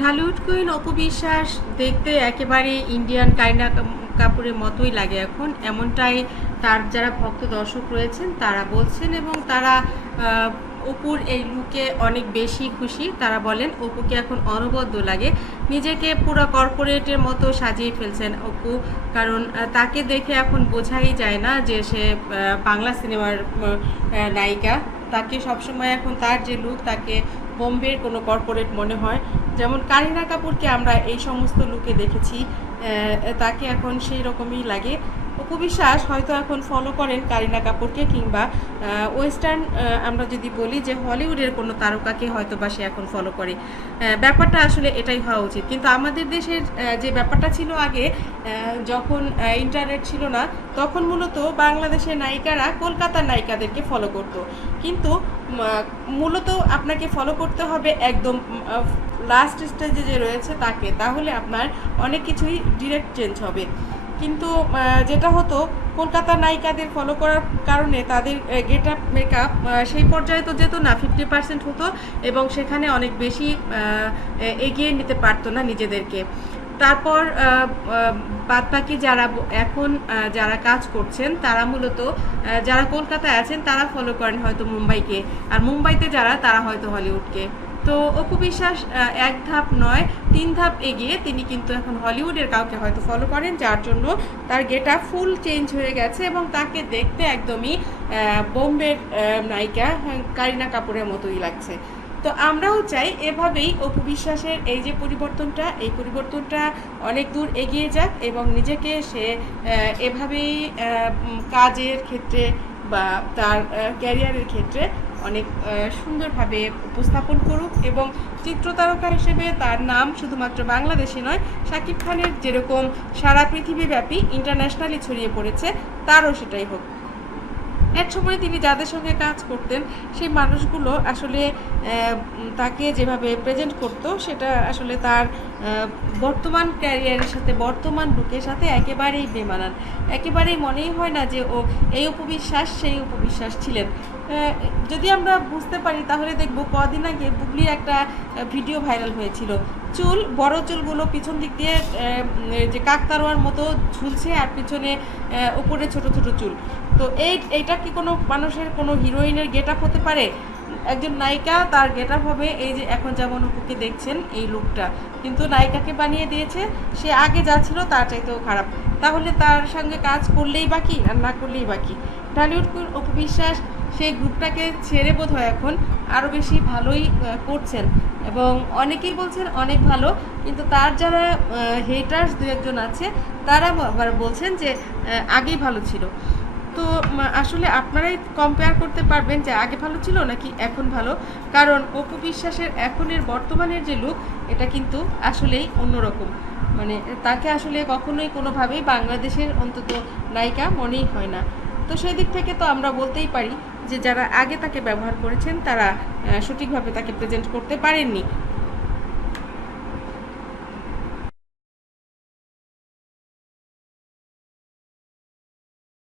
Dhallywood queen অপবিশ্বাস দেখতে একেবারে Indian কাইনা কাপুরের মতোই লাগে এখন। এমনটাই তার, যারা ভক্ত দর্শক রয়েছেন, তারা বলছেন এবং তারা অপুর এই লুকে অনেক বেশি খুশি। তারা বলেন, অপুকে এখন অনবদ্য লাগে। নিজেকে পুরো কর্পোরেটের মতো সাজিয়ে ফেলছেন অপু। কারণ তাকে দেখে এখন বোঝাই যায় না যে সে বাংলা সিনেমার নায়িকা। তাকে সবসময় এখন তার যে লুক তাকে বোম্বের কোনো কর্পোরেট মনে হয়। যেমন কারিনা কাপুরকে আমরা এই সমস্ত লুকে দেখেছি। তাকে এখন সেই রকমই লাগে। অপু বিশ্বাস হয়তো এখন ফলো করেন কারিনা কাপুরকে কিংবা ওয়েস্টার্ন আমরা যদি বলি যে হলিউডের কোনো তারকাকে হয়তো বা সে এখন ফলো করে। ব্যাপারটা আসলে এটাই হওয়া উচিত। কিন্তু আমাদের দেশের যে ব্যাপারটা ছিল আগে যখন ইন্টারনেট ছিল না, তখন মূলত বাংলাদেশের নায়িকারা কলকাতার নায়িকাদেরকে ফলো করত। কিন্তু মূলত আপনাকে ফলো করতে হবে একদম লাস্ট স্টেজে যে রয়েছে তাকে। তাহলে আপনার অনেক কিছুই ডিরেক্ট চেঞ্জ হবে। কিন্তু যেটা হতো কলকাতার নায়িকাদের ফলো করার কারণে তাদের গেট আপ মেকআপ সেই পর্যায়ে তো যেত না ফিফটি পার্সেন্ট হতো এবং সেখানে অনেক বেশি এগিয়ে নিতে পারতো না নিজেদেরকে। তারপর বাদ বাকি যারা এখন যারা কাজ করছেন, তারা মূলত যারা কলকাতায় আছেন, তারা ফলো করেন হয়তো মুম্বাইকে। আর মুম্বাইতে যারা, তারা হয়তো হলিউডকে। তো অপু বিশ্বাস এক ধাপ নয় তিন ধাপ এগিয়ে তিনি কিন্তু এখন হলিউডের কাউকে হয়তো ফলো করেন যার জন্য তার গেটা ফুল চেঞ্জ হয়ে গেছে এবং তাকে দেখতে একদমই বোম্বের নায়িকা হ্যাঁ, কারিনা কাপুরের মতোই লাগছে। তো আমরাও চাই এভাবেই অপু বিশ্বাসের এই যে পরিবর্তনটা এই পরিবর্তনটা অনেক দূর এগিয়ে যাক এবং নিজেকে সে এভাবেই কাজের ক্ষেত্রে বা তার ক্যারিয়ারের ক্ষেত্রে অনেক সুন্দরভাবে উপস্থাপন করুক এবং চিত্রতারকা হিসেবে তার নাম শুধুমাত্র বাংলাদেশে নয়, শাকিব খানের যেরকম সারা পৃথিবীব্যাপী ইন্টারন্যাশনালি ছড়িয়ে পড়েছে, তারও সেটাই হোক। এক সময় তিনি যাদের সঙ্গে কাজ করতেন, সেই মানুষগুলো আসলে তাকে যেভাবে প্রেজেন্ট করত, সেটা আসলে তার বর্তমান ক্যারিয়ারের সাথে, বর্তমান লুকের সাথে একেবারেই বেমানান। একেবারেই মনেই হয় না যে ও এই উপবিশ্বাস, সেই উপবিশ্বাস ছিলেন। যদি আমরা বুঝতে পারি, তাহলে দেখব কদিন আগে বুবলির একটা ভিডিও ভাইরাল হয়েছিল। চুল, বড় চুলগুলো পিছন দিক দিয়ে যে কাকতারোয়ার মতো ঝুলছে, আর পিছনে উপরে ছোট ছোট চুল। তো এই এইটা কি কোনো মানুষের কোনো হিরোইনের গেট আপ হতে পারে? একজন নায়িকা, তার গেট আপ হবে এই যে এখন যেমন অপুকে দেখছেন, এই লুকটা কিন্তু নায়িকাকে বানিয়ে দিয়েছে, সে আগে যা ছিল তার চাইতেও খারাপ। তাহলে তার সঙ্গে কাজ করলেই বাকি, আর না করলেই বাকি? ঢালিউড কুইন অপু বিশ্বাস সেই গ্রুপটাকে ছেড়ে বোধ হয় এখন আরও বেশি ভালোই করছেন। এবং অনেকেই বলছেন অনেক ভালো, কিন্তু তার যারা হেটার্স দু একজন আছে, তারা আবার বলছেন যে আগেই ভালো ছিল। তো আসলে আপনারাই কম্পেয়ার করতে পারবেন যে আগে ভালো ছিল নাকি এখন ভালো? কারণ অপু বিশ্বাসের এখনের বর্তমানের যে লুক এটা কিন্তু আসলেই অন্যরকম। মানে তাকে আসলে কখনোই কোনোভাবেই বাংলাদেশের অন্তত নায়িকা মনেই হয় না। তো সেই দিক থেকে তো আমরা বলতেই পারি যে যারা আগে তাকে ব্যবহার করেছেন তারা সঠিকভাবে তাকে প্রেজেন্ট করতে পারেননি।